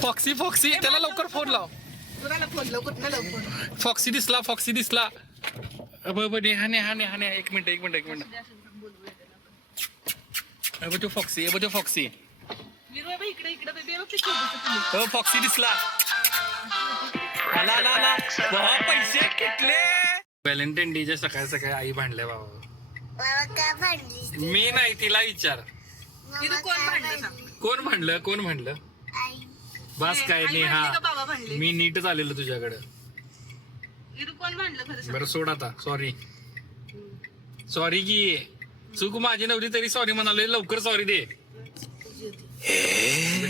Foxy foxy त्याला लवकर phone लाव. फॉक्सी दिसला फॉक्सी दिसला. हाने एक मिनिट. तो फॉक्सी तो फॉक्सी. हो फॉक्सी दिसला. आला पैसे किटले. व्हॅलेंटाईन डेच्या सकाळी सकाळी आई भांडल्या बाबा. मी नाही तिला विचार. कोण म्हणलं बस काय नाही. हा मी नीटच आलेलो तुझ्याकडे. बरं सोड आता. सॉरी की चूक माझी नव्हती तरी सॉरी म्हणाले. लवकर सॉरी दे.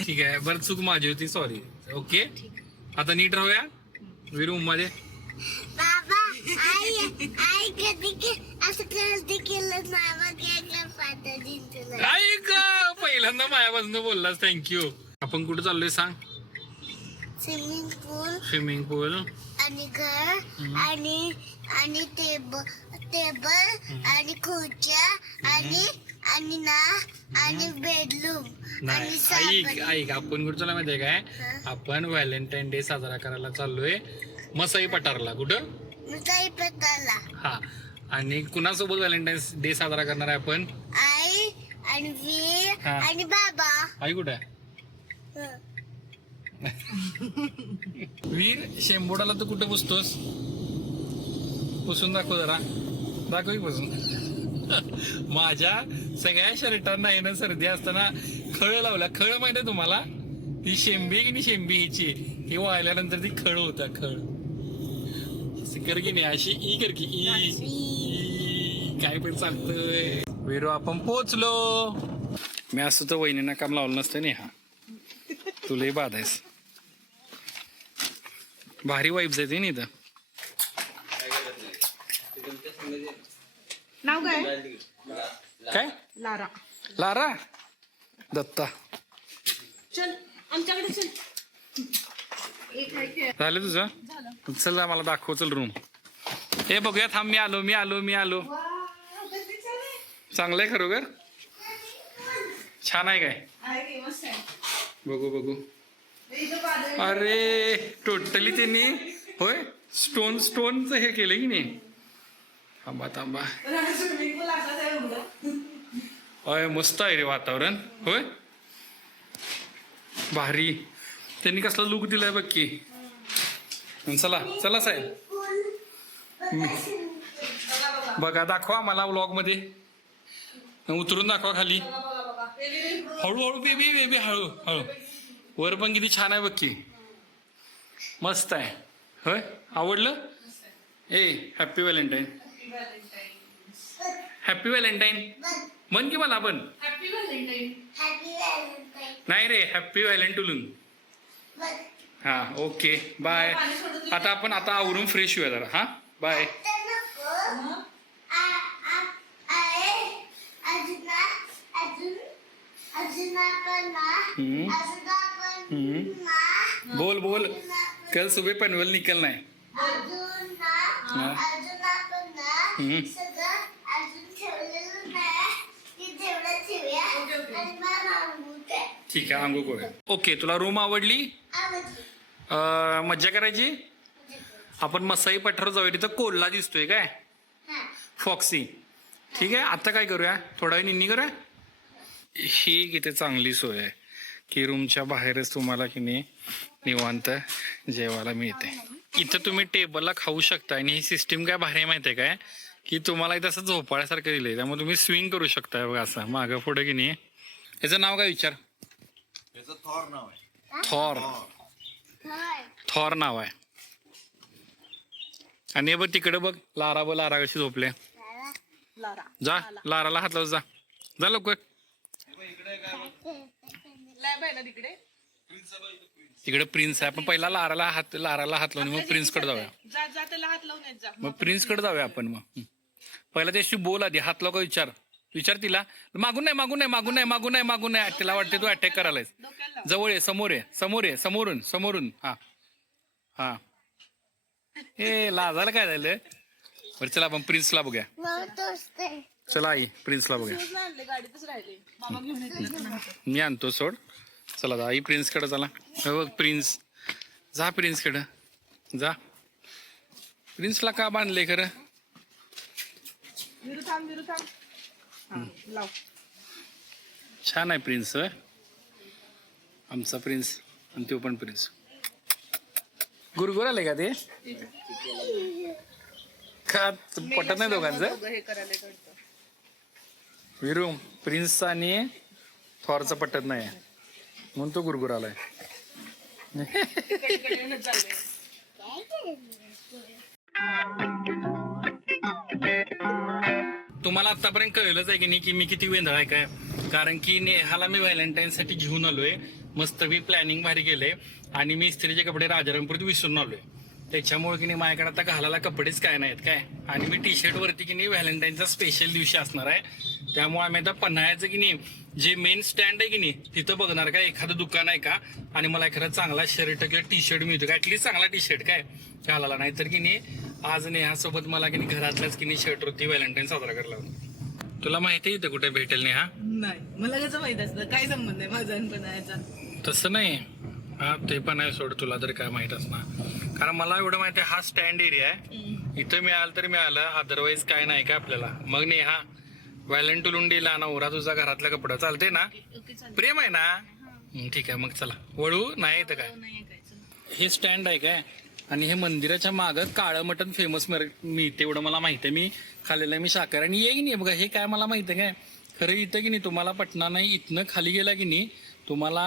ठीक आहे बरं चूक माझी होती सॉरी. ओके आता नीट राहूया. रूम मध्ये ऐक पहिल्यांदा मायापासून बोललास. थँक्यू. आपण कुठे चाललोय सांग. स्विमिंग पूल आणि घर आणि टेबल आणि खुर्च्या आणि बेडरूम आणि ऐक आपण कुठं चाललोय माहितीये काय. आपण व्हॅलेंटाईन डे साजरा करायला चाललोय मसाई पठारला. कुठं मसाई पठारला. हा आणि कुणासोबत व्हॅलेंटाईन्स डे साजरा करणार आहे आपण. आई आणि वीर आणि बाबा. आई कुठे आहे. वीर शेंबोडाला तू कुठं पुसतोस. पुसून दाखव जरा. दाखव पुसून. माझ्या सगळ्या शर्टांना आहे ना सर्दी असताना खळ लावला. खळ माहिती आहे तुम्हाला. ती शेंबी की नाही शेंबी हिची ही वाळल्यानंतर ती खळ होता. खळ कर की नाही अशी ई कर की ई काय पण चालतंय. वीरो आपण पोचलो. मी असं तर वहिनींना काम लावलं नसतं नाही. हा तुलाही बाद आहेस. भारी वाईब्स आहेत नाही इथं. नाव काय लारा दत्ता. चल आमच्याकडे चल. झालं तुझं. चल मला दाखव. चल रूम. हे बघूया थांब. मी आलो. चांगलंय खरोखर. छान आहे काय. बघू. अरे टोटली त्यांनी होय स्टोनचं हे केलं की नाही. थांबा होय मस्त आहे रे वातावरण. होय भारी. त्यांनी कसला लुक दिलाय बघ की. चला साहेब बघा दाखवा मला व्लॉग मध्ये. उतरून दाखवा खाली. हळूहळू बेबी हळू वर पण किती छान आहे बघ की. मस्त आहे. होय आवडलं. Happy Valentine. हॅपी व्हॅलेंटाईन म्हण की मला पण. नाही रे हॅपी व्हॅलेंटाईन. हा ओके बाय. आता आपण आवरून फ्रेश होऊया जरा. हा बाय. बोल कल सुबह पनवेल निकलना है. ठीक आहे आंघोळ करूया. ओके तुला रूम आवडली. मज्जा करायची. आपण मसाई पठार जाऊया. तिथं कोल्हा दिसतोय काय फॉक्सी. ठीक आहे आता काय करूया थोडा वेळ निन्नी करूया. ही किती चांगली सोय आहे की रूमच्या बाहेरच तुम्हाला की नाही निवांत जेवायला मिळते. इथं तुम्ही टेबलला खाऊ शकता. आणि ही सिस्टीम काय भारी माहिती आहे काय की तुम्हाला इथं असं झोपाळ्यासारखं दिलंय. त्यामुळे तुम्ही स्विंग करू शकता बघा असं मागं पुढे की नाही. याचं नाव काय विचार. थॉर नाव आहे. थॉर नाव आहे. आणि बघ तिकडे बघ लारा कशी झोपले. जा लाराला हात लाव. जा लवकर. तिकडे प्रिन्स आहे. आपण पहिला लाराला हात लावून मग प्रिन्स कडे जाऊया. मग प्रिन्स कडे जाऊया आपण. मग पहिला त्याशी बोल आधी. हात लाव का विचार तिला. मागून नाही तिला वाटते तू अटॅक करायलायस. जवळ आहे समोरून. हा लाजाला काय झालं. बरं चला आपण प्रिन्सला बघूया. चला आई प्रिन्सला बघूया. मी आणतो सोड. चला जा आई प्रिन्सकडे चला. बघ प्रिन्स, जा प्रिन्सकडं जा. प्रिन्सला का बांधले खरं? विरू थांब. हा, लाव. छान आहे प्रिन्स होय. आमचा प्रिन्स आणि तो पण प्रिन्स. गुरगुर आले का ते? का पटत नाही दोघांचं? हे करायला कडतं. विरू प्रिन्स आणि थॉरचं पटत नाही म्हणून तो गुरगुर आलाय. तुम्हाला आतापर्यंत कळलंच आहे की नाही की मी किती वेंधळ आहे काय. कारण की नेहाला मी व्हॅलेंटाईनसाठी घेऊन आलोय. मस्त मी प्लॅनिंग भारी केलंय आणि मी इस्त्रीचे कपडे राजारामपुरीत विसरून आलोय. त्याच्यामुळे की नाही माझ्याकडे आता घालायला कपडेच काय नाहीत काय. आणि मी टी शर्ट वरती की नाही व्हॅलेंटाईनचा स्पेशल दिवशी असणार आहे. त्यामुळे आम्ही आता पन्हाळ्याचं की नाही जे मेन स्टँड आहे की नाही तिथं बघणार काय एखादं दुकान आहे का आणि मला एखादा चांगला शर्ट किंवा टी शर्ट मिळतो का, ऍटलीस्ट चांगला टी शर्ट काय घालायला. नाही तर की नाही आज नेहासोबत मला की नाही घरातल्याच की नाही शर्ट वरती व्हॅलेंटाईन साजरा करायला. तुला माहिती आहे इथं कुठे भेटेल नेहा? नाही, मला कसं माहित असतं? काय संबंध आहे माझा आणि पन्हाळ्याचा? तसं नाही. हा ते पण आहे सोड, तुला तरी काय माहित असणार. कारण मला एवढं माहिती आहे हा स्टँड एरिया आहे. इथं मिळालं तर मिळालं, अदरवाईज काय नाही का आपल्याला. मग नेहा व्हॅलेंटुलुंडीला नवरा तुझा घरातला कपडा चालते ना? ओके चालेल. प्रेम आहे ना? ठीक आहे मग चला वळू. नाही येतं काय? नाही काय चल. हे स्टँड आहे काय आणि हे मंदिराच्या मागं काळं मटण फेमस मिळते एवढं मला माहिती आहे. मी खाल्लेलं आहे, मी शाकाहारी. आणि ये की नाही बघा हे काय मला माहिती आहे काय खरं इथं की नाही तुम्हाला पटणार नाही. इथनं खाली गेला की नाही तुम्हाला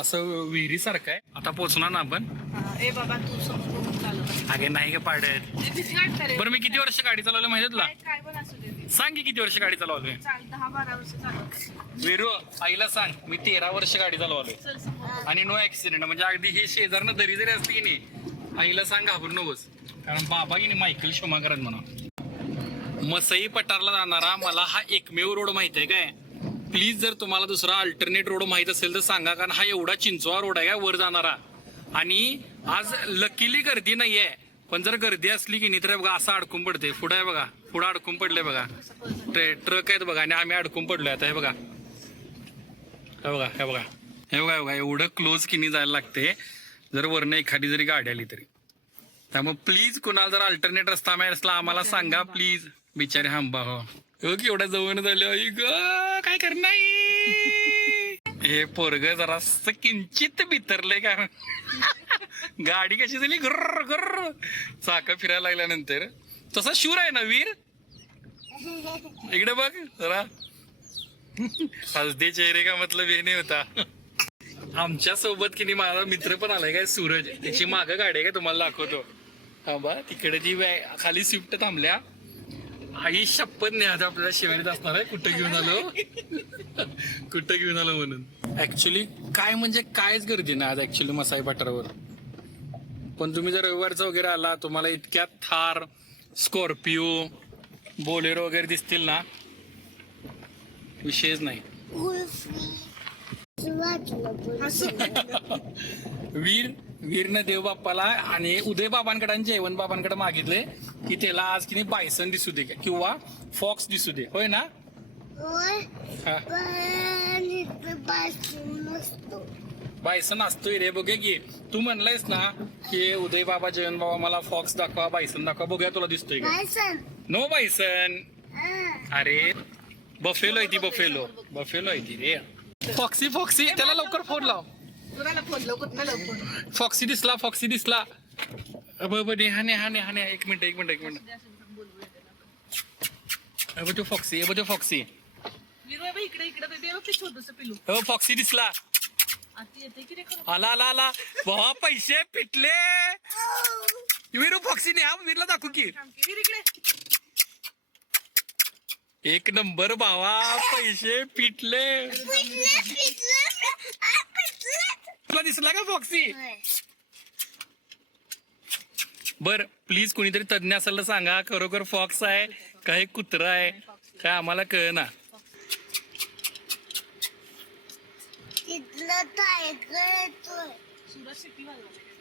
असं विहिरीसारखं आहे. आता पोचणार ना आपण? हा, ए बाबा तू समोर चालव. अगे नाही का पाडत. भीती वाटतं रे. बरं मी किती वर्ष गाडी चालवली माहिती तुला? काय पण असू दे ते. सांग की किती वर्ष गाडी चालवली? चाल 10-12 वर्ष चालव. विरू आईला सांग मी 13 वर्ष गाडी चालवली चल समोर. आणि नो ऍक्सिडेंट. म्हणजे अगदी हे शेजारनं दरी जरी असली की नाही आईला सांग घाबरू नकोस. कारण बाबा की नाही मायकल शोमाकर म्हणा. मसई पठारला जाणारा मला हा एकमेव रोड माहिती आहे काय. प्लीज जर तुम्हाला दुसरा अल्टरनेट रोड माहित असेल तर सांगा. कारण हा एवढा चिंचवा रोड आहे का वर जाणारा. आणि आज लकीली गर्दी नाहीये, पण जर गर्दी असली की नाही तर बघा असं अडकून पडते. पुढे आहे बघा, पुढे अडकून पडले बघा. ट्रक आहेत बघा आणि आम्ही अडकून पडलोय आता. हे बघा हे बघा हे बघा हे बघा बघा एवढं क्लोज की नाही जायला लागते जर वरनं एखादी जरी गाडी आली तरी. त्यामुळे प्लीज कुणाला जर अल्टरनेट रस्ता माहिती असला आम्हाला सांगा प्लीज. बिचारे हंबा हो एवढ्या जवळ झाले. आई ग काय करणार. हे पोरग जरा किंचित बितरले का. गाडी कशी झाली गर्र गर्र चाक फिरायला लागल्यानंतर. तसा शूर आहे ना वीर. इकडे बघ जरा हसदे चेहरे का मतलब हे नाही होता. आमच्या सोबत की नाही माझा मित्र पण आलाय काय सूरज. त्याची मागं गाडी आहे काय तुम्हाला दाखवतो. हा बा तिकडे जी खाली स्विफ्ट थांबल्या. आई शपथ नाही आता आपल्याला शिवारीत असणार आहे कुठं घेऊन आलो कुठं घेऊन आलो म्हणून. ऍक्च्युली काय म्हणजे कायच गर्दी ना आज ऍक्च्युली मसाई पठारावर. पण तुम्ही जर रविवारचा वगैरे आला तुम्हाला इतक्या थार स्कॉर्पिओ बोलेरो वगैरे दिसतील ना विषयच नाही. वीरनं देव बाप्पाला आणि उदय बाबांकडे आणि जयवंत बाबांकडे मागितले की त्याला आज की नाही बायसन दिसू दे किंवा फॉक्स दिसू दे. होय ना? हा. बायसन असतोय रे. बघे की तू म्हणलायस ना की उदय बाबा जयवंत बाबा मला फॉक्स दाखवा बायसन दाखवा. बघूया तुला दिसतोय का? No bison. अरे बफेलो आहे ती. बफेलो आहे ती रे. फॉक्सी त्याला लवकर फोन लाव. फॉक्सी दिसला. नेहा एक मिनिट तो फॉक्सी इकडे छोटस पिलू. हो फॉक्सी दिसला. आला भावा पैसे पिटले. वीरू फॉक्सी नेहा वीरला दाखवू की. एक नंबर भावा पैसे पिटले. तुला दिसला का फॉक्सी? बर प्लीज कोणीतरी तज्ञ असेल तर सांगा खरोखर फॉक्स आहे का हे कुत्रा आहे काय आम्हाला कळना.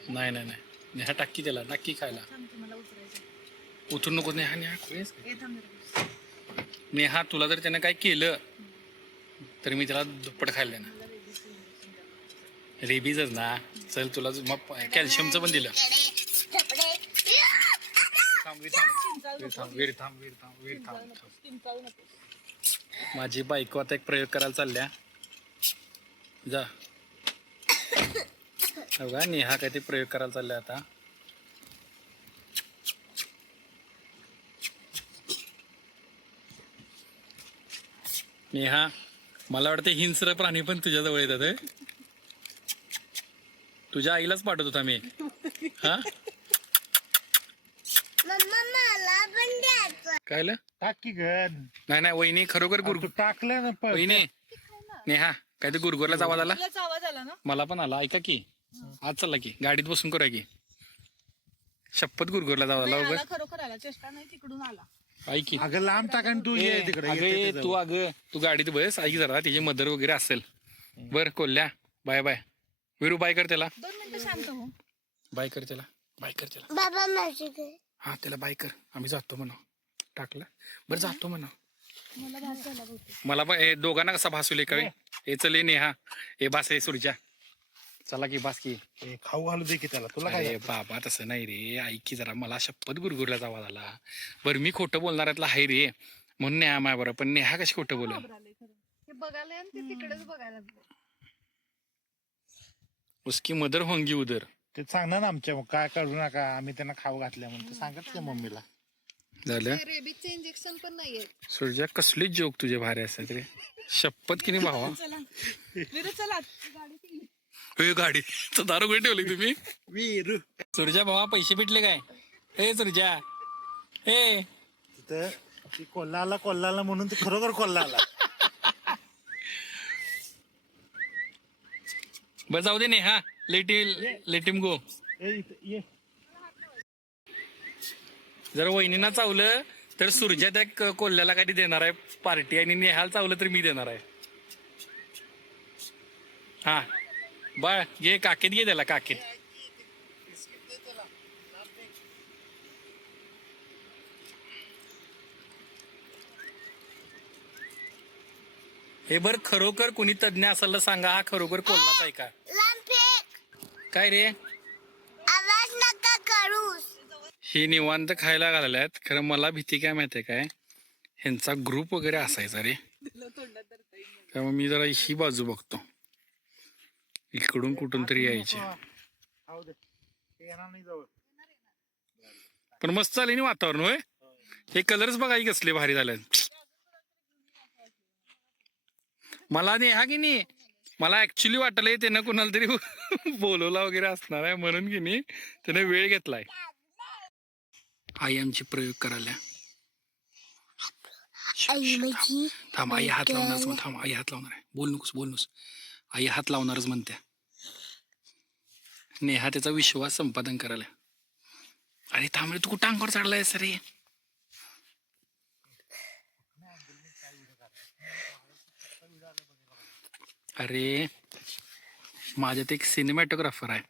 नाही नेहा टाकी त्याला टाकी खायला. उतरू नको नेहा तुला जर त्याने काय केलं तर मी त्याला दुप्पट खायला ना. रेबीजच ना. चल तुला मग कॅल्शियमचं पण दिलं. वीर थांब. माझी बायको आता एक प्रयोग करायला चालल्या. जा बघा नेहा काय ते प्रयोग करायला चालल्या आता. नेहा मला वाटतं हिंस्र प्राणी पण तुझ्याजवळ येतात. तुझ्या आईलाच पाठवत होता मी. हा मला पण द्यायचं. कायलं टाक की गण नाही वहिनी खरोखर तू टाकलं ना वहिनी नेहा काय ते गुरगुरलाच आवाज आला. तुलाच आवाज आला ना. मला पण आला. ऐका की आज चला की गाडीत बसून करूया की. शपथ गुरगुरला आवाज आला. नाही, आला खरोखर आला. चेष्टा नाही, तिकडून आला. ऐक की अगं लांब टाक आणि तू ये तिकडे अगं तू गाडीत बस. ऐक जरा तिची मदर वगैरे असेल. बर कोल्ह्या बाय बाय. विरू बाय कर त्याला. 2 मिनिटं शांत हो. बाय कर त्याला. बाय कर त्याला. बाबा माझी घे. हा त्याला बाय कर. आम्ही जातो म्हणा. टाकलं बरं जातो म्हणा. मला भास झाला बहुतेक. मला पण हे दोघांना कसा भासवले काय. हे चल नेहा हे बास आहे सुरच्या. चला की बास की. खाऊ घालू दे की त्याला. तुला काय अरे बाबा तसं नाही रे. ऐक की जरा मला शपथ गुरगुरल्याचा आवाज आला. बरं मी खोटं बोलणाऱ्यातला आहे रे म्हणून नेहा माय बरं. पण नेहा कशी खोटं बोल. घाबरले खरं. ते बघायला आणि ते तिकडेच बघायला लागले. उसकी मदर होंगी उदर. ते सांगणार ना आमच्या काय करू नका आम्ही त्यांना खाऊ घातल्या म्हणून ते सांगत त्या मम्मीला. झालं रेबीजचे इंजेक्शन पण नाहीये. सुरजा कसलीच जोक तुझे भारी असतात रे. शपथ की नाही भावा. चला विरू चला गाडी ती. हे गाडी दारू कुठे ठेवली तुम्ही. वीर सुरजा भावा पैसे भेटले काय. हे सुरजा हे तिथं ती कोल्हा आला म्हणून ते खरोखर कोल्हा आला. बरं जाऊ दे नेहा. Let him go. ये जर वहिनीना चावलं तर सुरजा त्या कोल्ह्याला काही देणार आहे पार्टी. आणि नेहाल चावलं तर मी देणार आहे. हा बाळ घे काकीत घे त्याला काकीत. हे बर खरोखर कोणी तज्ञ असेल तर सांगा. हा खरोखर कोल्हाच आहे का. लांब फेक. काय रे आवाज नका करूस. हे निवांत खायला घालल्यात. खरं मला भीती काय माहितीये काय. ह्यांचा ग्रुप वगैरे असायचा रे. त्यामुळे मी जरा ही बाजू बघतो. इकडून कुठून तरी यायचे. खाऊ दे ते येणार नाही जवळ. पण मस्त चालेल ना वातावरण. होय हे कलर्स बघा की कसले भारी झालेत. मला नाही हा की नाही. मला ऍक्च्युली वाटलंय त्यानं कुणाला तरी बोलवला वगैरे असणार आहे म्हणून की नाही त्याने वेळ घेतलाय. आई आमची प्रयोग करायला. आई माझी. थांब आई हात लावणारच. मग थांब आई हात लावणार आहे. बोल नकोस. आई हात लावणारच म्हणत्या. नेहा त्याचा विश्वास संपादन करायला. अरे थांब रे तू कुठं अंगावर चढलाय सर. अरे माझ्यात एक सिनेमॅटोग्राफर आहे.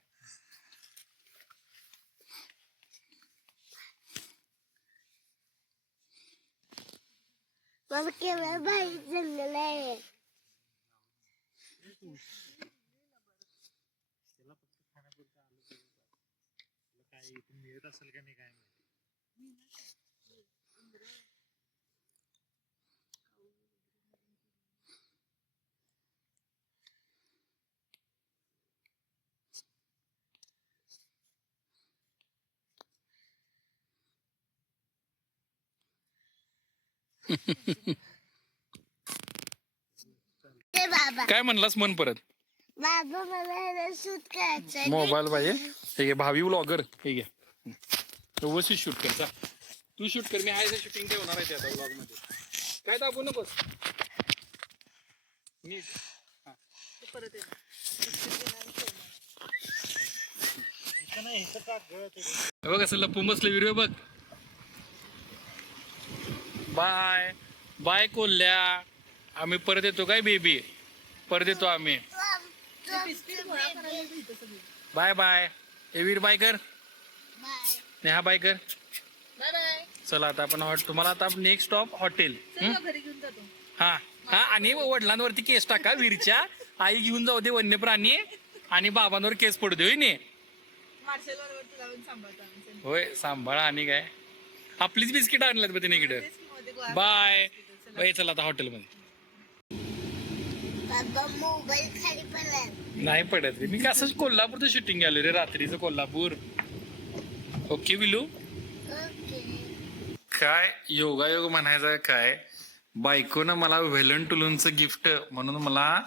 मला केव्हा बाहेर जमलेलं आहे. मिळत असेल का नाही काय ते बाबा. काय म्हणलास मन परत. बाबा मला शूट करायचं. मोबाईल पाहिजे. हे घे भावी व्लॉगर. हे घे व्यवस्थित शूट कर. चा तू शूट कर. मी आहे शूटिंग ठेवणार आहे आता व्लॉग मध्ये. काय दाबू नकोस. नीट परत येणार. बघ असं लपून बसलं व्हिडिओ बघ. बाय बाय कोल्ह्या. आम्ही परत येतो काय बेबी. परत येतो आम्ही. Bye bye. एवीर बाय कर. नेहा बाय कर. Bye bye. चला आता आपण तुम्हाला आता नेक्स्ट स्टॉप हॉटेल. चला घरी घेऊन जातो. हा हा आणि वडिलांवरती केस टाका वीरच्या. आई घेऊन जाऊ दे वन्य प्राणी आणि बाबांवर केस पडू दे होय नी. मार्शल वरती जाऊन सांभाळतो आम्ही. होय सांभाळा. आणि काय आपलीच बिस्किट आणल्यात बघ तिने इकडे. तेच की मध्ये गोळा बाय बाय. चला आता हॉटेलमध्ये. बाबा मोबाईल खाली पडला. नाही पडत रे. मी कसं कोल्हापूरचं शूटिंग आलो रे रात्रीचं कोल्हापूर. ओके विलू. ओके. काय योगायोग म्हणायचं काय. बायकोनं मला व्हॅलेंटाईनचं गिफ्ट म्हणून मला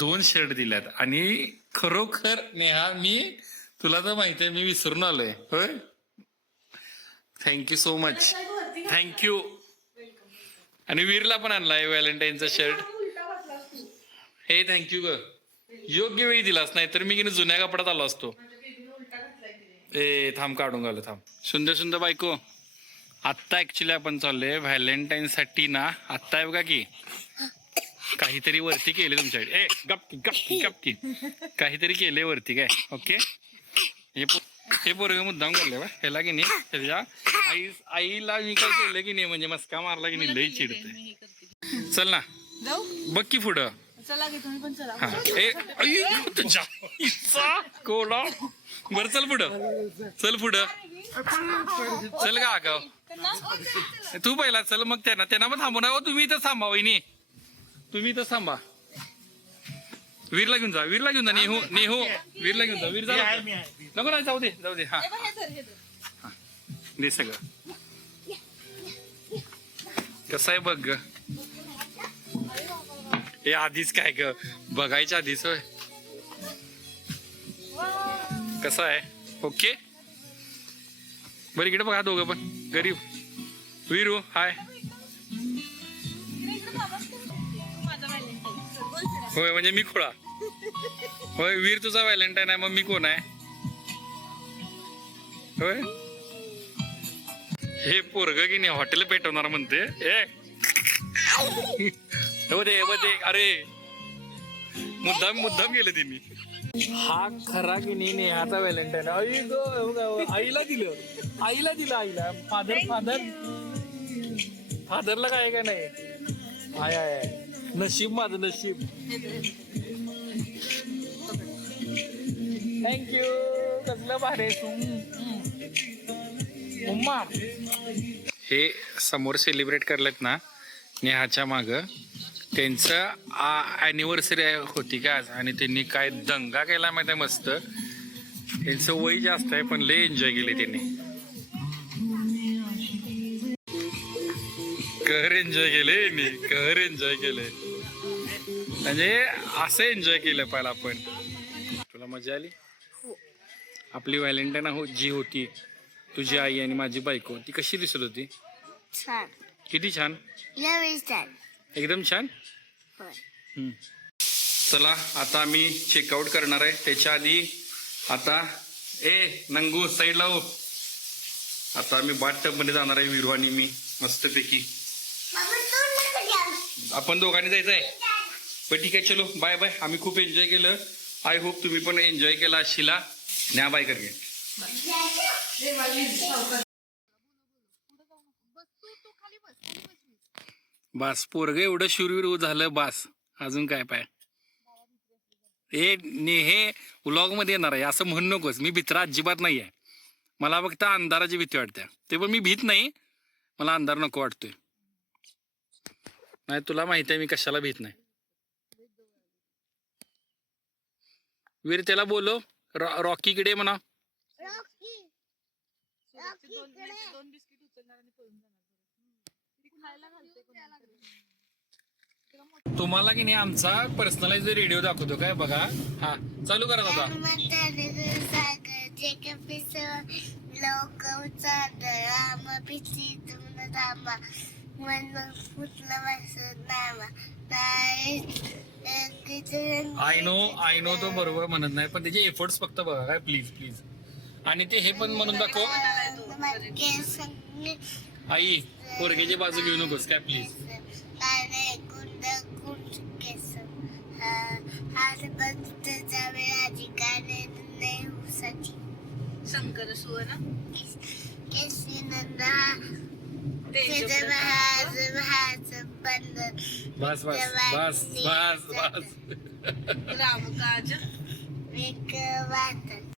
2 शर्ट दिल्यात. आणि खरोखर नेहा मी तुला तर माहितीये मी विसरून आलोय. होय थँक्यू सो मच. थँक्यू. आणि वीरला पण आणलाय व्हॅलेंटाईनचा शर्ट. हे थँक्यू ग. योग्य वेळी दिलास, नाही तर मी जुन्या कपड्यात आलो असतो. ए थांब काढून घालू थांब. सुंदर सुंदर बायको. आत्ता ऍक्च्युली आपण चाललोय व्हॅलेंटाईन साठी ना. आत्ता आहे बघा की काहीतरी वरती केले तुमच्याकडे. ए गपकी गपकी गपकी. काहीतरी केले वरती काय. ओके. हे पोरग मुद्दाम करले बा ह्याला की नाही. त्याच्या आईला मी काय केलं की नाही म्हणजे मस्का मारला की नाही लई चिडते. चल ना जाऊ. बघ की पुढं. चला की तुम्ही पण चला. हा. ए आई, तुझ्या आईचा कोडा. बरं चल पुढं. चल पुढं. चल का गाव. तू पहिला चल मग त्यांना पण थांबू नका. तुम्ही इथं थांबा वहिनी. तुम्ही इथं थांबा. वीरला घेऊन जा. वीरला घेऊन जा. नेहू नेहू वीरला घेऊन जा. वीर जा. नको ना जाऊ दे जाऊ दे. हा दे सगळं. कसं आहे बघ ग. हे आधीच काय ग बघायच्या आधीच होय. कसं आहे. ओके. बरं इकडे बघा दोघं पण गरीब. वीरू हाय. होय म्हणजे मी खोळा. होय वीर तुझा व्हॅलेंटाईन आहे मग मी कोण आहे. होय हे पोरग की नाही हॉटेल पेटवणार म्हणते. ए अरे मुद्दाम गेले तिने. हा खरा की नाही नेहाचा व्हॅलेंटाईन. आई गो आईला दिलं. आईला फादरला काय काय नाही. आय नशीब माझं नशीब. थँक्यू. कसलं भारी उम्मा. हे समोर सेलिब्रेट करलेत ना नेहाच्या माग. त्यांचं ॲनिव्हर्सरी होती का आज. आणि त्यांनी काय दंगा केला माहिती आहे मस्त. त्यांचं वय जास्त आहे पण लय एन्जॉय केले त्यांनी. कहर एन्जॉय केले म्हणजे असं एन्जॉय केलं पाहिलं आपण. तुला मजा आली. आपली व्हॅलेंटाईन जी होती तुझी आई आणि माझी बायको ती कशी दिसत होती. छान. किती छान. छान. एकदम छान. चला आता आम्ही चेकआउट करणार आहे. त्याच्या आधी आता नंगू साईड लावू. आता आम्ही बाथ टब मध्ये जाणार आहे विरू आणि मी मस्तपैकी. आपण दोघांनी जायचं आहे. पण ठीक आहे चलो बाय बाय. आम्ही खूप एन्जॉय केलं. आय होप तुम्ही पण एन्जॉय केला अशिला. न्या बाय कर घे. बास पोरग एवढं शूरवीर झालं बास. अजून काय पाय. हे व्लॉग मध्ये येणार आहे असं म्हणू नकोस. मी भित्रा अजिबात नाही आहे. मला फक्त अंधाराची भीती वाटते. ते पण मी भीत नाही. मला अंधार नको वाटतोय. नाही तुला माहिती आहे मी कशाला भीत नाही. वीर त्याला बोलो रॉकीकडे म्हणा. दोन बिस्किट उचलणार आणि पळून जाणार. तुम्हाला की नाही आमचा पर्सनलाइज रेडिओ दाखवतो काय बघा. हा चालू करा दादा. आय नो तो बरोबर म्हणत नाही पण त्याचे एफर्ट्स फक्त बघा काय. प्लीज. आणि ते हे पण म्हणून दाखव. आई पोरग्याची बाजू घेऊ नकोस काय प्लीज. शंकर सुवर्ण बस रामकाज एक वाचन